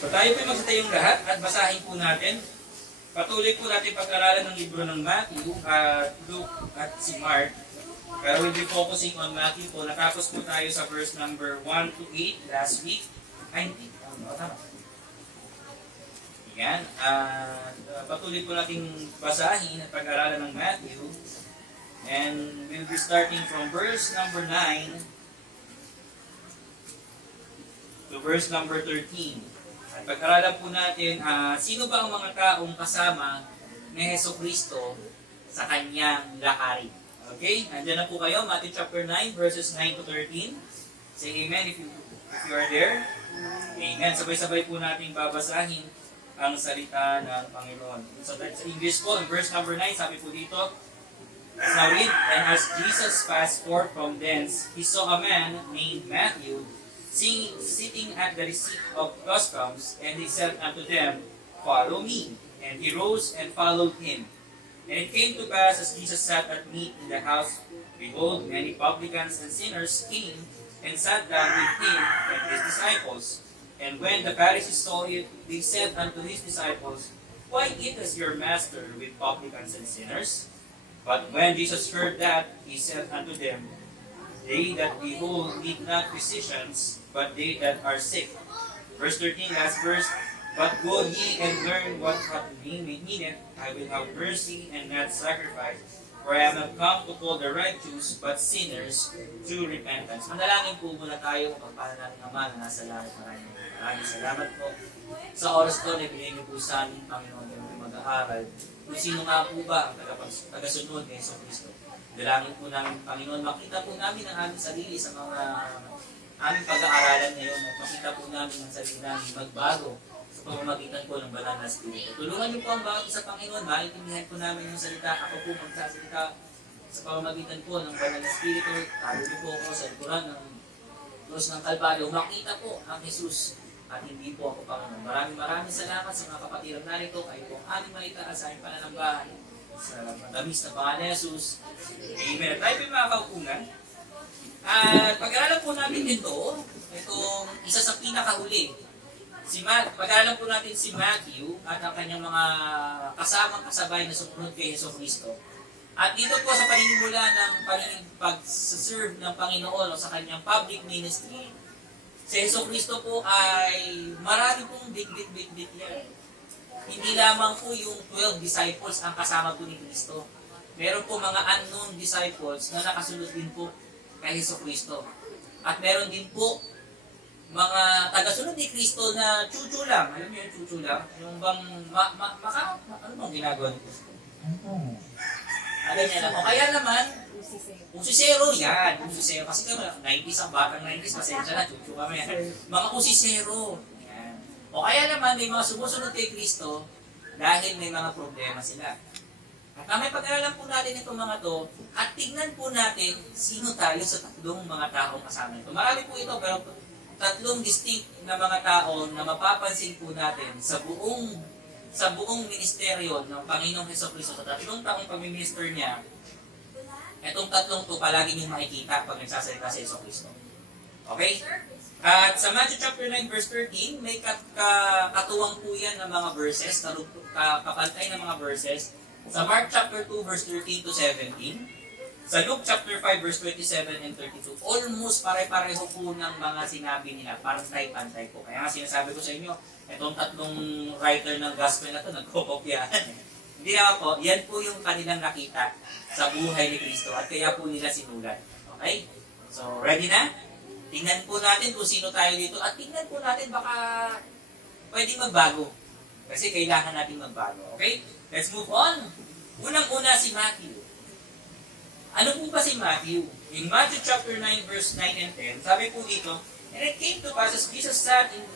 So tayo po magsitayong lahat at basahin po natin. Patuloy po natin pag-aralan ng libro ng Matthew, Luke at si Mark. Pero we'll be focusing on Matthew po. Natapos po tayo sa verse number 1 to 8 last week. Ay, hindi. Tama. Yan. Patuloy po natin basahin at pag-aralan ng Matthew. And we'll be starting from verse number 9 to verse number 13. At pag-aralan po natin, sino ba ang mga taong kasama ni Jesucristo sa kanyang lakarin? Okay? Nandiyan na po kayo, Matthew chapter 9, verses 9 to 13. Say amen if you are there. Amen. Sabay-sabay po natin babasahin ang salita ng Panginoon. So that's English po, in verse number 9, sabi po dito, now read, and as Jesus passed forth from thence, he saw a man named Matthew sitting at the receipt of customs, and he said unto them, follow me. And he rose and followed him. And it came to pass, as Jesus sat at meat in the house, behold, many publicans and sinners came and sat down with him and his disciples. And when the Pharisees saw it, they said unto his disciples, why eateth your master with publicans and sinners? But when Jesus heard that, he said unto them, they that behold need not physicians, but they that are sick. Verse 13, last verse, but go ye and learn what meaneth, I will have mercy and not sacrifice, for I am not come to call the righteous, but sinners to repentance. Manalangin po muna tayo, pagpala natin Ama na nasa langit. Maraming salamat po sa oras ko na ibigay niyo po sa amin, Panginoon, yung mag-aaral. Kung sino nga po ba ang tagasunod ni Jesucristo. Dalangin po namin, Panginoon, makita po namin ang aming sarili sa mga aming pag-aaralan ngayon at makita po namin ang sarili namin magbago sa pamamagitan po ng banal na Espiritu. Tulungan niyo po ang bawat isa, Panginoon, maintindihan po namin yung salita. Ako po magsasalita sa pamamagitan po ng banal na Espiritu. Talo niyo po ako sa likuran ng Diyos ng Kalbaryo. Makita po ang Jesus at hindi po ako, Panginoon. Maraming salamat sa mga kapatiran narito. Kayo po ang aming maitaas sa aming pananambahan. Sa matamis na pangalan ni Jesus. Amen. Tayo po yung mga kaupungan. At pag-aralan po natin itong isa sa pinakahuli. Pag-aralan po natin si Matthew at ang kanyang mga kasamang kasabay na sumunod kay Jesucristo. At dito po sa paninimula ng pag-serve ng Panginoon o sa kanyang public ministry, si Jesucristo po ay marami pong bit-bit yan. Hindi lamang po yung 12 disciples ang kasama po ni Kristo. Meron po mga unknown disciples na nakasunod din po kay Jesucristo. At meron din po mga tagasunod ni Kristo na chuchu lang. Alam niyo yung chuchu lang? Yung bang, ano bang ginagawa ni Kristo? Ganyan lang. O kaya naman, usisero yan. Usisero. Kasi kami, 90s ang batang 90s, pasensya na, chuchu kami. Mga usisero. Yan. O kaya naman, may mga sumusunod kay Kristo dahil may mga problema sila. At may pag-aralan po natin itong mga to at tingnan po natin sino tayo sa tatlong mga taong kasama ito. Marami po ito pero tatlong distinct na mga tao na mapapansin po natin sa buong ministeryo ng Panginoong Jesucristo sa tatlong taong pag-minister niya. Itong tatlong to palagi niyong makikita pag nagsasalita sa Jesucristo. Okay? At sa Matthew chapter 9 verse 13, may katuwang po yan ng mga verses, kapantay ng mga verses. Sa Mark chapter 2 verse 13 to 17, sa Luke chapter 5 verse 27 and 32, almost pare-pareho po ng mga sinabi nila, pantay-pantay po. Kaya nga sinasabi ko sa inyo, itong tatlong writer ng gospel na ito, nagkopopyahan. Hindi naman po, yan po yung kanilang nakita sa buhay ni Kristo at kaya po nila sinulat. Okay? So, ready na? Tingnan po natin kung sino tayo dito at tingnan po natin baka pwedeng magbago. Kasi kailangan natin magbago. Okay? Let's move on. Unang-una si Matthew. Ano po ba si Matthew? In Matthew chapter 9 verse 9 and 10, sabi po dito, and it came to pass as Jesus sat in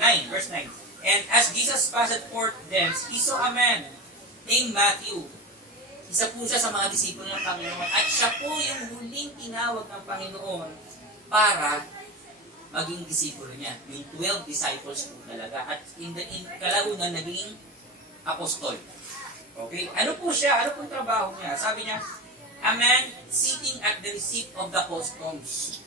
9 verse 9, and as Jesus passed forth thence, he saw a man named Matthew. Isa po siya sa mga disipulo ng Panginoon at siya po yung huling tinawag ng Panginoon para maging disipulo niya. Yung 12 disciples po talaga. At in kalaunan, naging apostol. Okay? Ano po siya? Ano pong trabaho niya? Sabi niya, a man sitting at the receipt of the customs.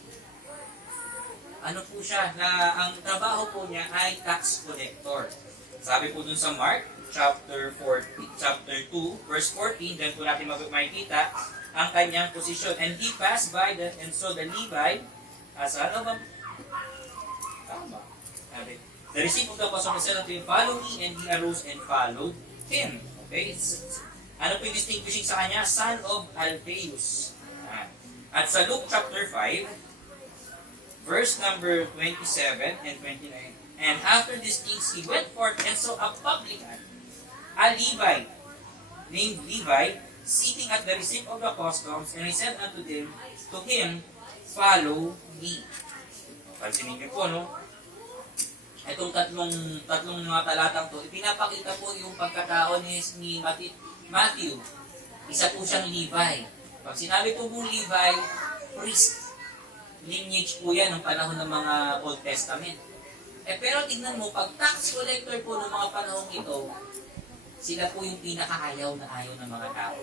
ano po siya, na ang trabaho po niya ay tax collector. Sabi po dun sa Mark, chapter 2, verse 14, dyan po natin makikita ang kanyang posisyon. And he passed by, and so the Levite, ano ba? Tama. Sabi, the receipt of the apostle said unto him, follow me, and he arose and followed him. Okay? Ano po yung distinguishing sa kanya? Son of Alphaeus. At sa Luke chapter 5, verse number 27 and 29, and after these things he went forth and saw a publican, a Levite, named Levi, sitting at the receipt of the customs, and he said unto him, follow me. Pansinin niyo po, no? Itong tatlong mga talatang to, ipinapakita po yung pagkatao ni Matthew. Isa po siyang Levi. Pag sinabi po mong Levi, priest. Lineage po yan ng panahon ng mga Old Testament. Pero tignan mo, pag tax collector po ng mga panahong ito, sila po yung pinakaayaw na ayaw ng mga tao.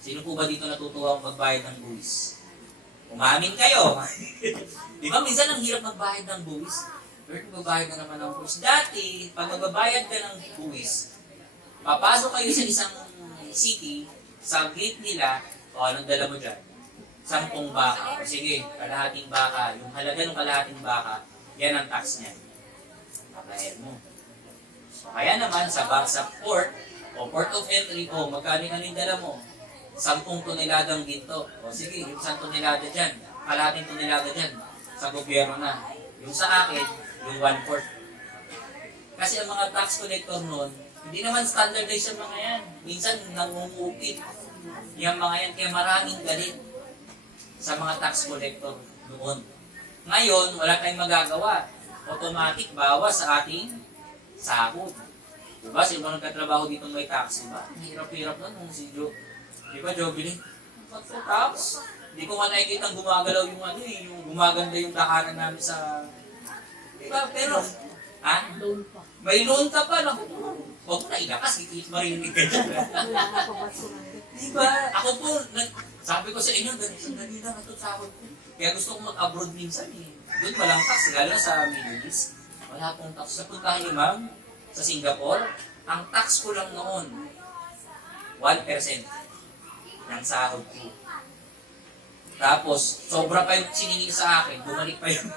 Sino po ba dito natutuwang magbayad ng buwis? Umamin kayo. Di ba minsan ang hirap magbayad ng buwis? Pero magbayad na naman ng buwis. Dati, pag magbabayad ka ng buwis, papasok kayo sa isang city, sa gate nila, o anong dala mo dyan? 10 baka. O sige, kalahating baka. Yung halaga ng kalahating baka, yan ang tax niya. Pabayad mo. So, kaya naman, sa port, o port of entry, o magkano yung dala mo? 10 toneladang ginto. O sige, yung 10 tonelada dyan, kalahating tonelada dyan, sa gobyerno na. Yung sa akin, yung 1/4. Kasi ang mga tax collector noon, hindi naman standardized yung mga yan. Minsan, nangungupit. Yung mga yan, kaya maraming galit sa mga tax collector noon. Ngayon, wala tayong magagawa. Automatic, bawas sa ating sahod. Diba? Sino ba nagkatrabaho dito may tax? Diba? Hirap-hirap na nung si Joe. Diba, Joe? Tax? Hindi ko nga nakikita gumagalaw yung yung gumaganda yung dakanan namin sa... Diba? Pero, Loan pa. may loan ka pa. Huwag mo na ilakas, marinig ka dyan. Wala na pa ba sila? Diba? Ako po, sabi ko sa inyo, dali lang ito sahod ko. Kaya gusto kong mag-abroad minsan eh. Doon walang tax, lalo na sa Middle East. Wala pong tax. Sa puntahan ni ma'am, sa Singapore, ang tax ko lang noon, 1% ng sahod ko. Tapos, sobra pa yung siningil sa akin, bumalik pa yung...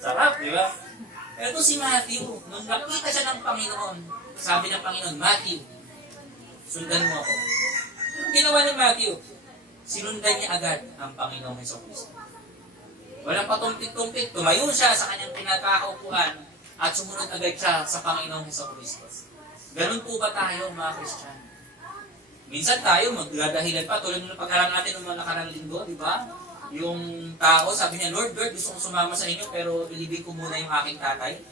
Sarap, di ba? Ito si Matthew, nung nakita siya ng Panginoon, sabi ng Panginoon, Matthew, sundan mo ako. Ang ginawa ni Matthew, sinundan niya agad ang Panginoong Jesucristo. Walang patumpik-tumpik, tumayo siya sa kanyang pinakakaupuan at sumunod agad siya sa Panginoong Jesucristo. Ganun po ba tayo, mga Kristiyano? Minsan tayo, magdadahilan pa, tulad ng pag-aral natin ng mga nakarang linggo, di ba? Yung tao, sabi niya, Lord, gusto kong sumama sa inyo, pero ilibig ko muna yung aking tatay.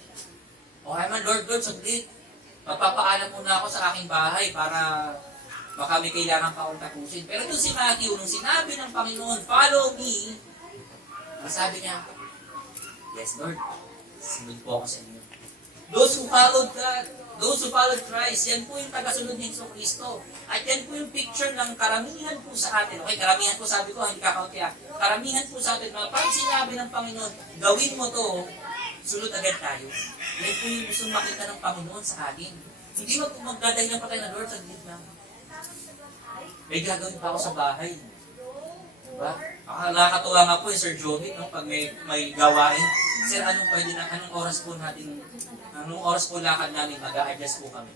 O kaya man, Lord, saglit. Magpapaalam muna ako sa aking bahay para baka may kailangan pa akong tapusin. Pero ito si Matthew, nung sinabi ng Panginoon, follow me, sabi niya, yes, Lord, sunod po ako sa inyo. Those who followed God, those who followed Christ, yan po yung tagasunod ni Jesucristo. At yan po yung picture ng karamihan po sa atin. Okay, karamihan po sabi ko, hindi kakaunti ah. Karamihan po sa atin, pag sinabi ng Panginoon, gawin mo to, sunod agad tayo. Yan po yung gusto makita ng Panginoon sa atin. Hindi magdadahilan pa tayo na, Lord, saglit lang. May gagawin pa ako sa bahay. Diba? Nakakatuwa nga po Sir Joey, no? Pag may gawain. Sir, anong oras po lakad namin, mag-a-adjust po kami.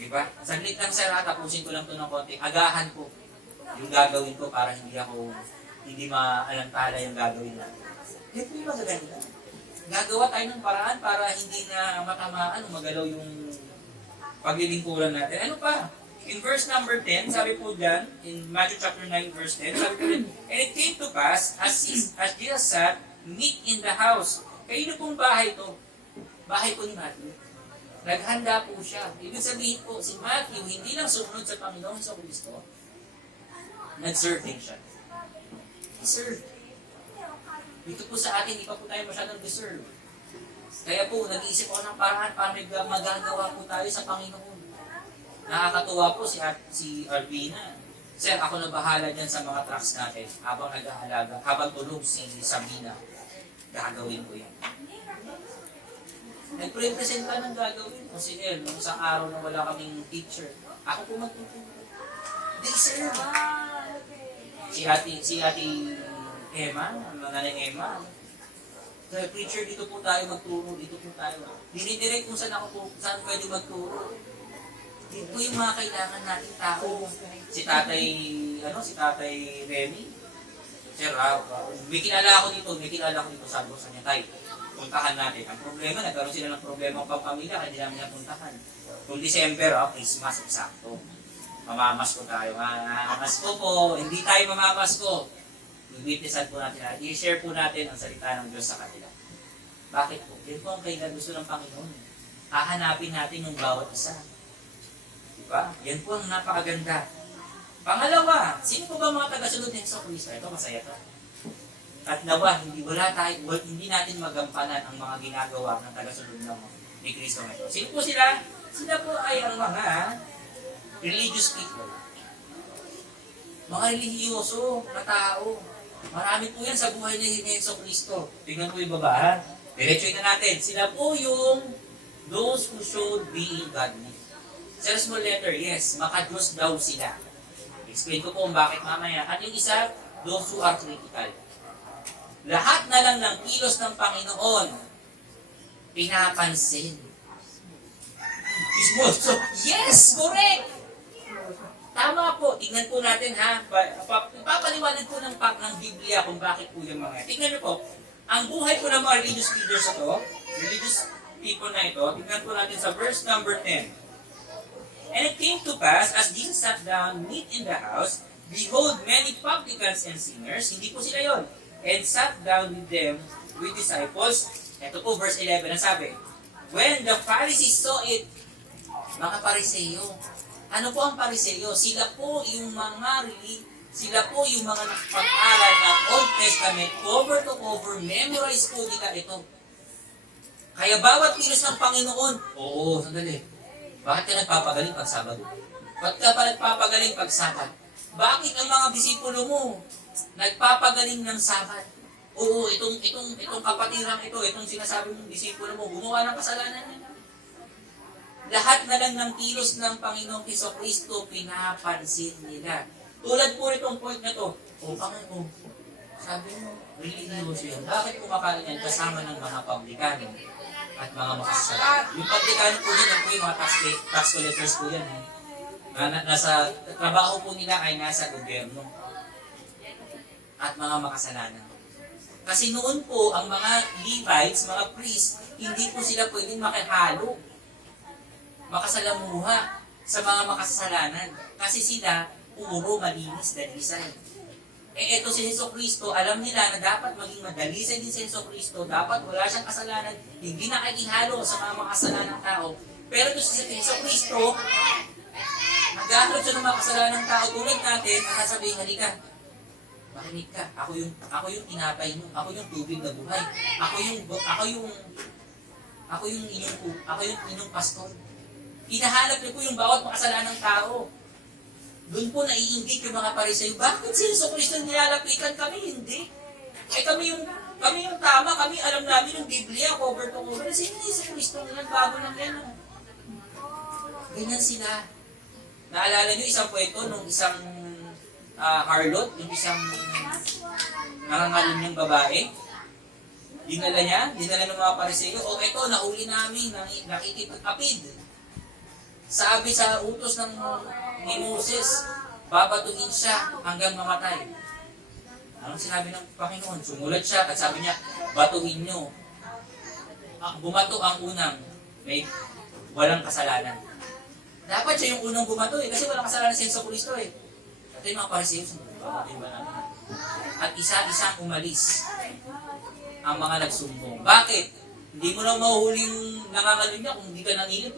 Diba? Saglit lang sir, tapusin ko lang to ng konti. Agahan po yung gagawin ko para hindi maalantala yung gagawin natin. Hindi po yung magaganda. Gagawa tayo ng paraan para hindi na matamaan o magalaw yung paglilingkuran natin. Ano pa? In verse number 10, sabi po dyan, in Matthew chapter 9, verse 10, sabi po rin, and it came to pass, as Jesus sat, meat in the house. Kayo pong bahay to. Bahay po ni Matthew. Naghanda po siya. Ibig sabihin po, si Matthew, hindi lang sumunod sa Panginoong Jesucristo, nag-serve din siya. Serve. Dito po sa atin, hindi pa po tayo masyadong deserve. Kaya po, nag-iisip ako ng paraan para magagawa po tayo sa Panginoon. Nakakatuwa po si Arvina. Sir, ako na bahala dyan sa mga trucks natin habang nag-ahalaga, habang tulog si Sabina. gagawin ko yan. Nagpre-present ka ng gagawin. Kasi nung isang araw na wala kaming teacher, ako po magtuturo. Hindi, sir. Si ate Emma, Nanay Emma. So, preacher, dito po tayo magturo, dito po tayo. Dinidirect kung saan ako po, saan pwede magturo. Dito po yung mga kailangan nating tao. Si tatay Remy. Sir, may kilala ako dito, sabi ko sa niya, tay, puntahan natin. Ang problema, nagkaroon sila ng problema ng pamilya, kaya hindi namin niya puntahan. Kung December, Christmas, eksakto. Mamamasko tayo. Masko po, hindi tayo mamamasko. I-witnessan po natin, i-share po natin ang salita ng Diyos sa kanila. Bakit po? Yan po ang kailan gusto ng Panginoon. Hahanapin natin yung bawat isa. Diba? Yan po ang napakaganda. Pangalawa, sino po ba mga tagasunod ni Hesus Kristo? Ito, masaya to. At nawa, hindi natin magampanan ang mga ginagawa ng tagasunod ni Kristo ngayon. Sino po sila? Sila po ay ang mga religious people. Mga relihiyoso na tao. Marami po yan sa buhay ni Hesus Kristo. Tingnan po yung baba, ha? Diretsoy na natin. Sila po yung those who showed being godly. Sa small letter, yes, makadiyos daw sila. Explain ko po kung bakit mamaya. At yung isa, those who are critical. Lahat na lang ng kilos ng Panginoon, pinapansin. So, yes, correct! Tama po. Tingnan po natin, ha? Ipapaliwanag po ng Biblia kung bakit po yung mga. Tingnan niyo po, ang buhay po ng mga religious leaders ito, religious people na ito, tingnan po natin sa verse number 10. And it came to pass, as Jesus sat down meat in the house, behold, many publicans and sinners, hindi po sila yon, and sat down with them, with disciples. Ito po, verse 11, ang sabi, when the Pharisees saw it, mga Pariseo, ano po ang Pariseo? Sila po yung mga nakapag-aral ng Old Testament, cover to cover, memorize po nila ito. Kaya bawat kilos ng Panginoon, oo, sandali. Bakit ka nagpapagaling pag Sabado? Bakit ka pa nagpapagaling pag Sabat? Bakit ang mga disipulo mo nagpapagaling ng Sabat? Oo, itong kapatirang ito, itong sinasabi mong disipulo mo, gumawa ng kasalanan niya. Lahat na lang ng kilos ng Panginoong Hesus Kristo, pinapansin nila. Tulad po itong point na to, Panginoon, sabi mo, religious yan. Bakit kumakain yan kasama ng mga publikano at mga makasalanan? Yung publikano po yan po yung mga tax collectors po yan. Nasa trabaho po nila ay nasa gobyerno at mga makasalanan. Kasi noon po, ang mga Levites, mga priests, hindi po sila pwedeng makihalo, makasalamuha sa mga makasalanan. Kasi sila, puro malinis, dalisay. Eto si Hesus Kristo, alam nila na dapat maging madalisay din si Hesus Kristo, dapat wala siyang kasalanan, hindi nakikihalo sa mga makasalanang tao. Pero ito si Hesus Kristo, nag-ahalot siya ng mga kasalanang tao tulad natin, at sasabihin, halika, makinig ka, ako yung tinapay mo, ako yung tubig na buhay, ako yung inyong pastor. Hinahanap niyo po yung bawat makasalanang tao. Doon po naiinggit yung mga Pariseo. Bakit si Hesus Kristo nilalapitan kami? Hindi. Kami yung tama, kami alam namin yung Biblia, cover to cover. Sino ni Hesus Kristo nilang bago lang yan? Ganyan sila. Naalala niyo isang kwento nung isang harlot, yung isang nangangalin niyang babae. Dinala ng mga Pariseo, eto, nahuli namin, nakikipag-apid. Sabi sa utos ni Moses, babatuhin siya hanggang mamatay. Anong sinabi ng Panginoon? Sumulat siya at sabi niya, batuhin niyo. Bumato ang unang may walang kasalanan. Dapat siya yung unang bumato kasi walang kasalanan si Hesus Kristo At yung mga Pariseo, babatuhin ba namin? At isa-isang umalis ang mga nagsumbong. Bakit? Hindi mo na mahuhuli yung nangangalin niya kung hindi ka nanilip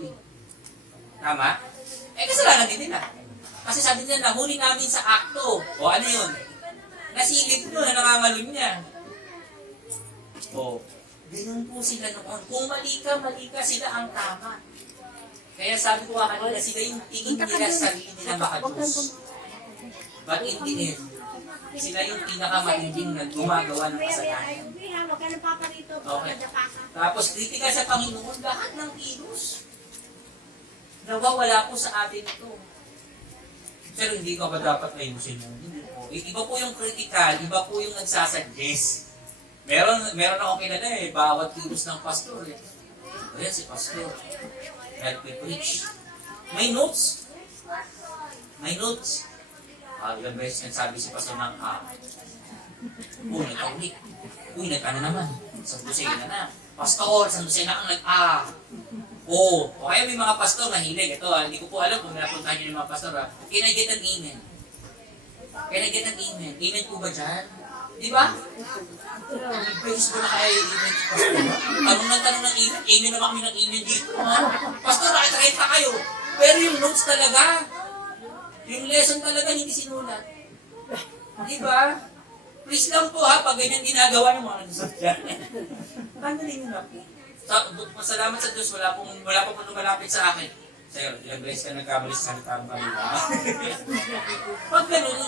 Tama? Kasalanan din nila. Kasi sabi nila, nahuli namin sa akto. O ano yun? Nasilip nyo na nangangalun niya. O, ganun po sila noon. Kung mali ka, sila ang tama. Kaya sabi ko kanina, sila yung tingin nila sa sarili nila makadus. But in the end, Sila yung pinakamatinding na gumagawa ng kasalanan. Huwag ka nang paparito. Okay. Tapos kritikal sa Panginoon, lahat ng kilos. Nawawala po sa atin ito. Pero hindi ka ba dapat ayusin mo? Hindi po. Iba po yung critical, iba po yung nagsasuggest. Meron akong kilala bawat kilos ng pastor Ayan si pastor. Nag-preach. May notes. May notes. Ilang beses nga sabi si pastor ng nag-aulik. Nag-ano naman. Isang dosena na. Pastor, isang dosena ang o kaya may mga pastor na hilig. Ito, hindi ko po alam kung napuntahan niyo yung mga pastor. Can I get an amen? Can I get an amen? Amen po ba dyan? Di ba? Praise ko na kaya yung amen si pastor. Tanong ng amen. Amen naman kami ng amen dito. Pastor, nakita kayo. Pero yung notes talaga, yung lesson talaga hindi sinulat. Di ba? Please lang po pag ganyan ginagawa ng mga nagsusot dyan. Tanggalin nyo na po. Salamat sa Diyos, wala po lumalapit sa akin. Sir, ilang beses ka nagkamali sa salita ng Panginoon. Pag gano'n,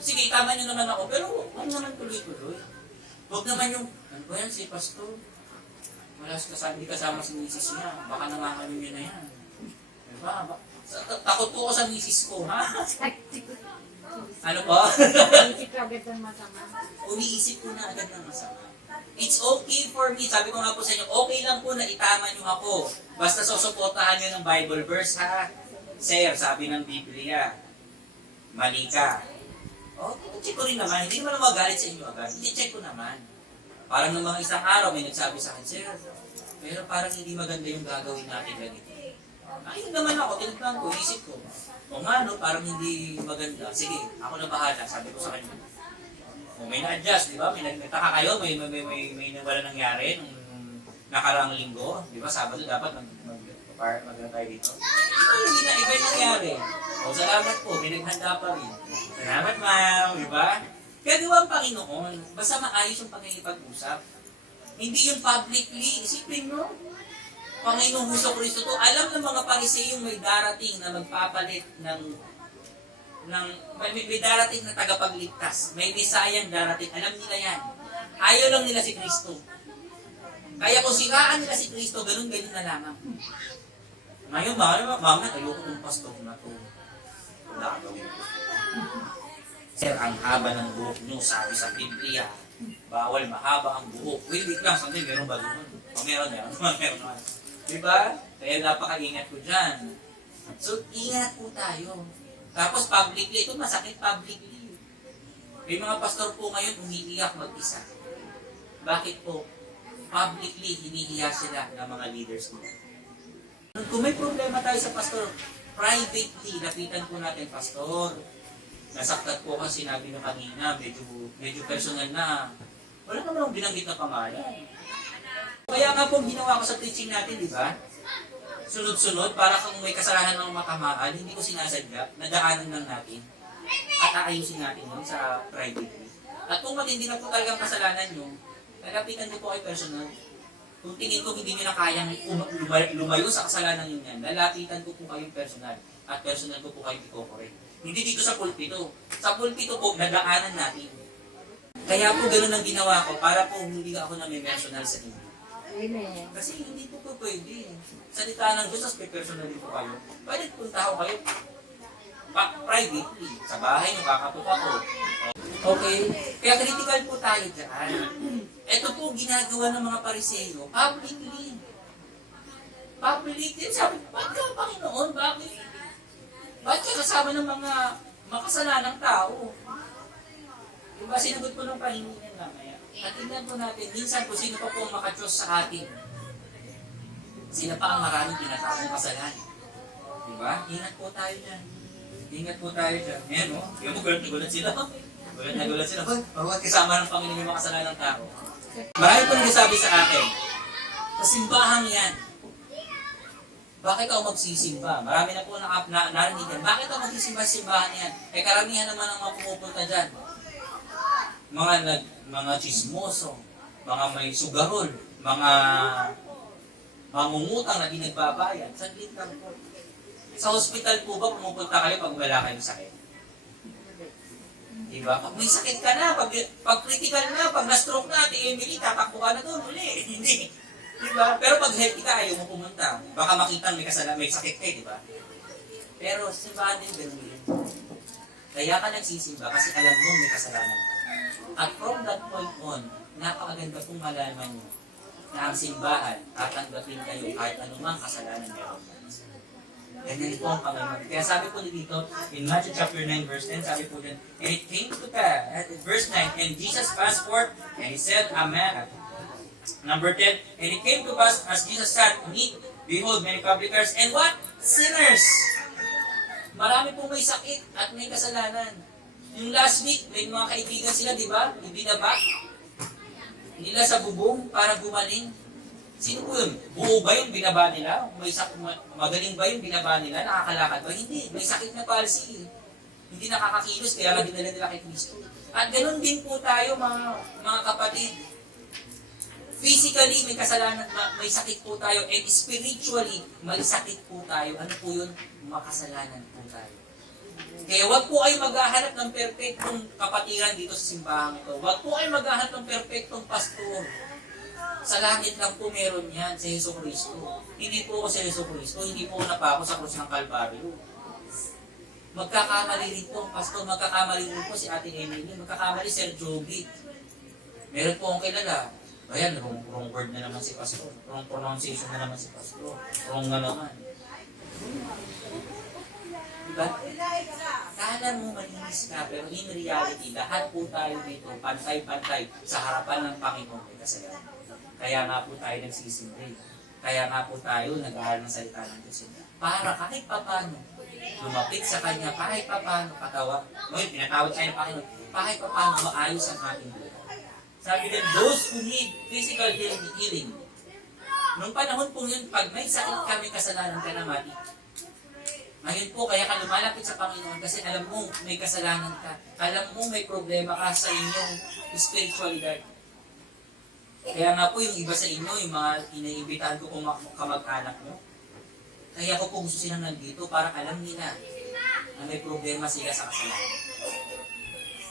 sige, tama nyo naman ako, pero huwag naman tuloy-tuloy. Huwag naman yung, ano ba yan, si Pastor? Hindi kasama si misis niya, baka nanganganin niya na yan. Diba? Takot po ako sa misis ko, ha? Ano po? Isip ka agad ng masama. Umiisip ko na agad ng masama. It's okay for me. Sabi ko nga po sa inyo, okay lang po na itama nyo ako. Basta susuportahan nyo ng Bible verse, ha? Sir, sabi ng Biblia, mali ka. Check ko rin naman. Hindi naman magalit sa inyo agad. I-check ko naman. Parang ng mga isang araw, may nagsabi sa akin, Sir, pero parang hindi maganda yung gagawin natin ganito. Ayun naman ako, tinignan ko, isip ko. O nga, no, parang hindi maganda. Sige, ako na bahala, sabi ko sa kanya. May na-adjust, di ba? May nagtaka kayo, may wala nangyari nung nakaraang linggo. Di ba? Sabado dapat mag tayo dito. Hindi na, iba yung nangyari. O, salamat po, may naghanda pa rin. Salamat, ma'am, di ba? Kaya gawa ang Panginoon, basta maayos yung pangingipag-usap. Hindi yung publicly, isipin mo. Panginoong Hesus-Kristo to, alam ng mga Pariseyong may darating na magpapalit may darating na tagapagligtas. May Mesayang darating. Alam nila yan. Ayaw lang nila si Kristo. Kaya kung siraan nila si Kristo, ganun-ganun na lamang. Ngayon, mga ayoko ng pastor na to. Wala ka gawin. Sir, ang haba ng buhok nyo, sabi sa Biblia, bawal mahaba ang buhok. Wait lang, sandali, meron ba doon? Meron. Diba? Kaya napaka-ingat ko dyan. So, ingat po tayo. Tapos publicly, ito masakit publicly. May mga pastor po ngayon umiiyak mag-isa. Bakit po? Publicly, hinihiya sila ng mga leaders nila. Kung may problema tayo sa pastor, privately, lapitan po natin, Pastor. Nasaktan po kasi sinabi nyo kanina, medyo personal na. Wala naman akong binanggit na pangalan. Kaya nga po ginawa ko sa teaching natin, di ba? Sunod-sunod, para kung may kasalanan ng matamaan, hindi ko sinasadya, nadaanan lang natin. At aayusin natin yun sa privately. At kung matindi na po talagang kasalanan nyo, nalapitan ko po kayo personal. Kung tingin ko hindi nyo na kayang lumayo sa kasalanan nyo yan, lalapitan ko po kayong personal. At personal ko po kayong iko-correct. Hindi dito sa pulpito. Sa pulpito po, nadaanan natin. Kaya po ganun ang ginawa ko para po hindi ako na may personal sa inyo. Amen. Kasi hindi po pwede. Salita ng Diyos, as personally po kayo. Pwede punta ko kayo privately. Sa bahay nyo, kakapuka ko. Okay? Kaya critical po tayo dyan. Ito po ginagawa ng mga Pariseyo publicly. Publicly. Sabi, ba't ka Panginoon? Bakit? Ba't ka kasama ng mga makasalanang tao? Diba sinagot po ng Panginoon mamaya? At tingnan po natin, minsan po sino pa po ang makachos sa atin? Sino pa ang maraming tinatawang kasalanan? Diba? Ingat po tayo dyan. Ingat po tayo dyan. Ayan o, yung gulat na gulat sila. Gulat na gulat sila. Bawat kasama ng Panginoon yung makasalanang tao. Marami po nagsasabi sa akin, sa simbahan yan, bakit ako magsisimba? Marami na po narinig yan. Bakit ako magsisimba sa simbahan yan? Eh karamihan naman ang mga pumupunta dyan. Mga chismoso, mga may sugarol, mga mangungutang na di nagbabayad. Saglit lang po. Sa hospital po ba pumupunta kayo pag wala kayong sakit? Diba? Pag may sakit ka na, pag critical na, pag na-stroke na, Ate Emily, tatakbo ka na doon, uli. Hindi. Diba? Pero pag healthy ka, ayaw mo pumunta. Baka makita may sakit ka, diba? Pero simbahan din ganun yun. Kaya ka nagsisimba kasi alam mo may kasalanan ka. At from that point on, napakaganda kong malaman nyo na ang simbahan, tatanggapin kayo kahit anumang kasalanan meron. Ganyan po ang Panginoon. Kaya sabi po dito, in Matthew chapter 9 verse 10, sabi po din, and it came to pass, verse 9, and Jesus passed forth, and he said, Amen. Number 10, and it came to pass, as Jesus sat to meat, behold, many publicans, and what? Sinners! Marami pong may sakit at may kasalanan. Yung last week, may mga kaibigan sila, di ba? Ibinaba nila sa bubong para gumaling. Sino po yun? Buo ba yung binaba nila? Magaling ba yung binaba nila? Nakakalakad ba? Hindi. May sakit na palsy. Hindi nakakakilos, kaya lang dinala nila kay Kristo. At ganun din po tayo, mga kapatid. Physically, may kasalanan, may sakit po tayo. And spiritually, may sakit po tayo. Ano po yun? Makasalanan po tayo. Kaya wag po kayo maghahanap ng perfectong kapatiran dito sa simbahan ito. Wag po kayo maghahanap ng perfectong pastor. Sa langit lang po meron yan, si Hesus Kristo. Hindi po ako si Hesus Kristo, hindi po ako napako sa krus ng Kalbaryo. Magkakamali rin po ang pastor, magkakamali rin po si Ate Emily, magkakamali Sir Joby. Meron po akong kilala. Ayan, wrong word na naman si pastor. Wrong pronunciation na naman si pastor. Wrong na naman. Diba? Kala mo malinis ka, pero in reality, lahat po tayo dito, pantay-pantay, sa harapan ng Panginoon may kasalanan. Kaya nga po tayo nagsisimbre. Kaya nga po tayo nag-aaral ng salita ng Diyos. Para kahit papano, lumapit sa Kanya, kahit papano, patawa. Ngayon, pinatawad tayo ng Panginoon, kahit papano maayos ang ating buhay. Sabi din, those who need physical healing. Nung panahon po yun, pag may sakit kami, kasalanan ka na mati. Ngayon po, kaya ka lumalapit sa Panginoon kasi alam mo may kasalanan ka. Alam mo may problema ka sa inyong spiritualidad. Kaya nga po yung iba sa inyo, yung mga iniimbitahan ko kung kamag-anak mo, kaya ko po gusto silang nandito para alam nila na may problema sila sa kasalanan.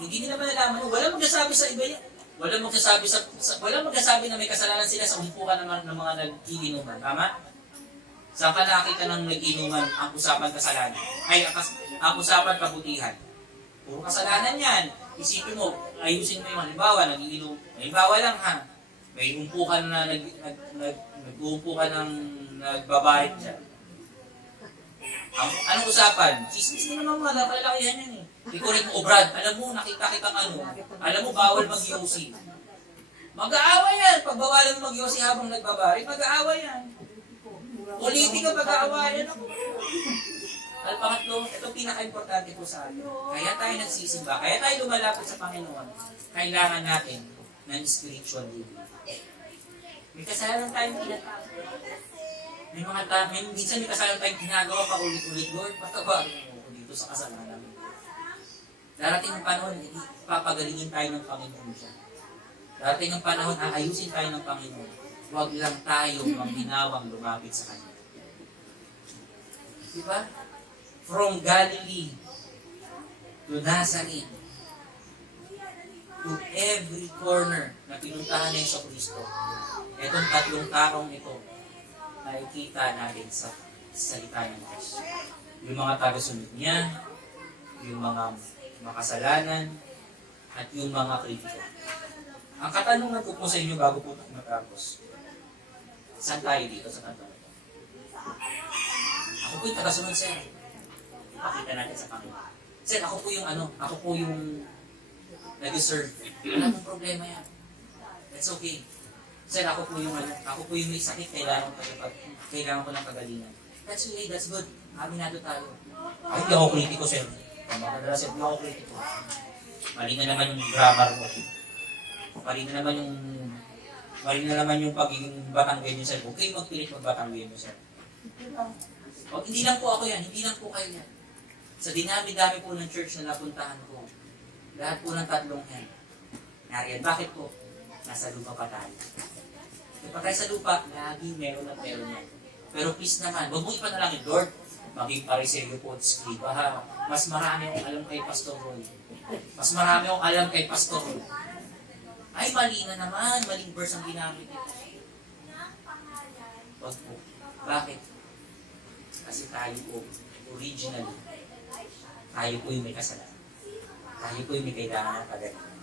Hindi nila malalaman mo, walang magsasabi sa iba yan. Walang magsasabi na may kasalanan sila sa umpukan ng mga nag-iinuman. Tama? Saan ka nakita ng nag-inuman ang usapan kasalanan? Ay, ang usapan kabutihan. Puro kasalanan yan. Isipin mo, ayusin mo yung halimbawa, nag-iinom. Halimbawa lang ha, may umpukan na nag-uumpukan ng nagbabarit dyan. Anong usapan? Chismis din naman mga kalakihan yan eh. Ikulit mo, Brad, alam mo, nakita kitang ano. Alam mo, bawal mag-yosi. Mag-aaway yan. Pag bawalan mo mag-yosi habang nagbabarit, mag-aaway yan. Politika, mag-aawayan ako. At pangatlo, ito pinaka-importante po sa atin. Kaya tayo nagsisimba, kaya tayo lumalapit sa Panginoon. Kailangan natin ng spiritual living. May kasalanan tayong ginagawa. Minsan may kasalanan tayong ginagawa pa ulit-ulit. Lord, patawarin mo ko dito sa kasalanan. Darating ang panahon, papagalingin tayo ng Panginoon siya. Darating ang panahon, aayusin tayo ng Panginoon. Huwag lang tayo manghinawang lumapit sa Kanya. Diba? From Galilee to Nazareth to every corner na pinuntahan ni Hesus Kristo, itong tatlong taong ito, nakikita natin sa salita ng Diyos. Yung mga tagasunod niya, yung mga makasalanan, at yung mga kritiko. Ang katanungan ko po sa inyo bago po matapos, saan tayo dito sa kanto na ito? Ako po yung tagasunod, sir. Ipakita natin sa Panginoon. Sir, ako po yung nag-serve. Wala mong problema yan. That's okay. Sir, ako po yung may sakit, kailangan ko ng kagalingan. That's okay, that's good. Aminado tayo. Ay, hindi ako kritiko, sir. Makadala, sir, hindi ako kritiko. Mali na naman yung grammar mo. Mali na naman yung pagiging Batanggen nyo, sir. Okay, magpilit mag-Batanggen nyo, sir. O, hindi lang po ako yan, hindi lang po kayo yan. Sa dinami-dami po ng church na napuntahan ko, lahat po ng tatlong yan. Nariyan, bakit po? Nasa lupa pa tayo. Kapag tayo sa lupa, lagi meron at meron yan. Pero please naman, huwag mo ipanalangin, Lord, maging pariseryo po at skriba ha. Mas marami akong alam kay Pastor Roy. Mas marami akong alam kay Pastor. Ay, mali na naman. Maling verse ang ginamit. Wag po. Bakit? Kasi tayo po, originally, tayo po yung may kasalanan. Tayo po yung may kailangan ng pagalitan.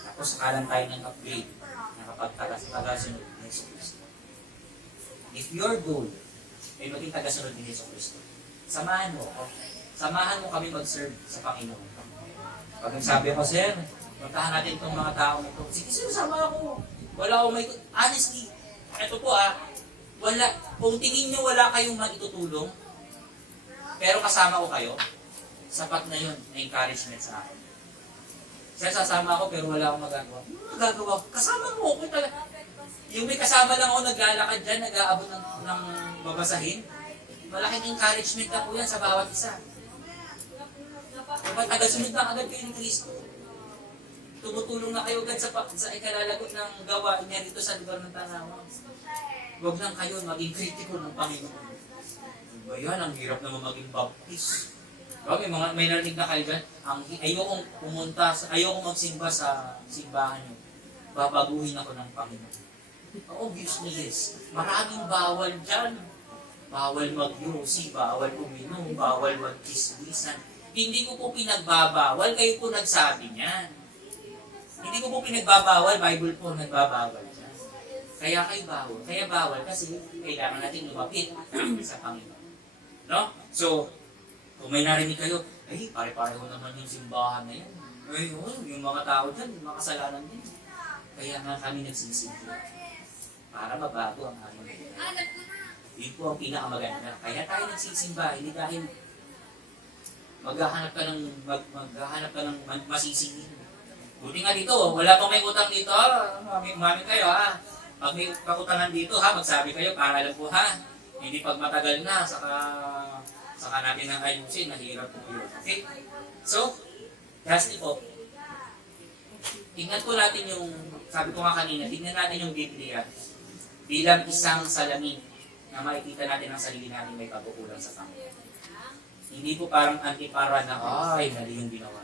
Tapos sakalang tayo ng upgrade na kapag tagasunod ni Yesu Cristo. If your goal ay maging tagasunod ni Yesu Cristo, samahan mo ako. Samahan mo kami mag-serve sa Panginoon. Pag nagsabi ako, Sir, puntahan natin itong mga tao na ito. Sige, sir, sama ako. Wala akong may... Honestly, ito po wala. Kung tingin nyo wala kayong maitutulong, pero kasama ko kayo, sapat na yun na encouragement sa akin. Sir, sasama ako pero wala akong magagawa. Ano magagawa? Kasama mo ako talaga. Yung may kasama lang ako naglalakad dyan, nag-aabot ng babasahin, malaking encouragement na po yan sa bawat isa. Kapag tagasunod na agad kayo ni Kristo, tumutulong na kayo agad sa ikalalagot ng gawain niya dito sa lugar ng Tanawa. Huwag lang kayo maging kritiko ng Panginoon. Diba yan? Ang hirap naman maging baptist. Diba? May narinig na kayo dyan. Ayokong pumunta, ayokong magsimba sa simbahan niyo. Babaguhin ako ng Panginoon. Obviously, yes. Maraming bawal dyan. Bawal mag-yosi, bawal uminom, bawal mag-kismisan. Hindi ko po pinagbabawal, kayo po nagsabi niyan. Hindi ko po pinagbabawal, Bible po nagbabawal dyan. Kaya kayo bawal. Kaya bawal kasi kailangan natin lumapit sa Panginoon. No? So, kung may narinig kayo, ay, pare-pareho naman yung simbahan na yan. Ay, yung mga tao dyan, yung mga kasalanan din. Kaya nga kami nagsisimba. Para mabago ang aming buhay. Yun po ang pinakamaganda. Kaya tayo nagsisimba, hindi dahil maghahanap ka ng masisingin. Buti nga dito, wala pang may utang dito. Mami kayo Pag may kakutangan dito magsabi kayo para lang po Hindi pag matagal na, saka natin ang ayusin, nahirap po yun. Okay? So, lastly po, tingnan po natin yung, sabi ko nga kanina, tingnan natin yung Biblia bilang isang salamin na makikita natin ang sarili natin may pagkukulang sa Panginoon. Hindi po parang antipara na, ay, mali yung ginawa.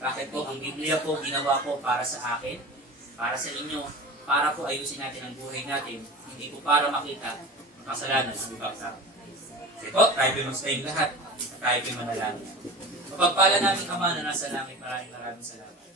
Bakit po? Ang Biblia po, ginawa po para sa akin, para sa inyo, para po ayusin natin ang buhay natin, hindi po para makita ang kasalanan ng ibang tao. Kasi po, tayo po magstaying lahat, tayo po manalangin. Mapagpala namin Ama na nasa langit, maraming salamat.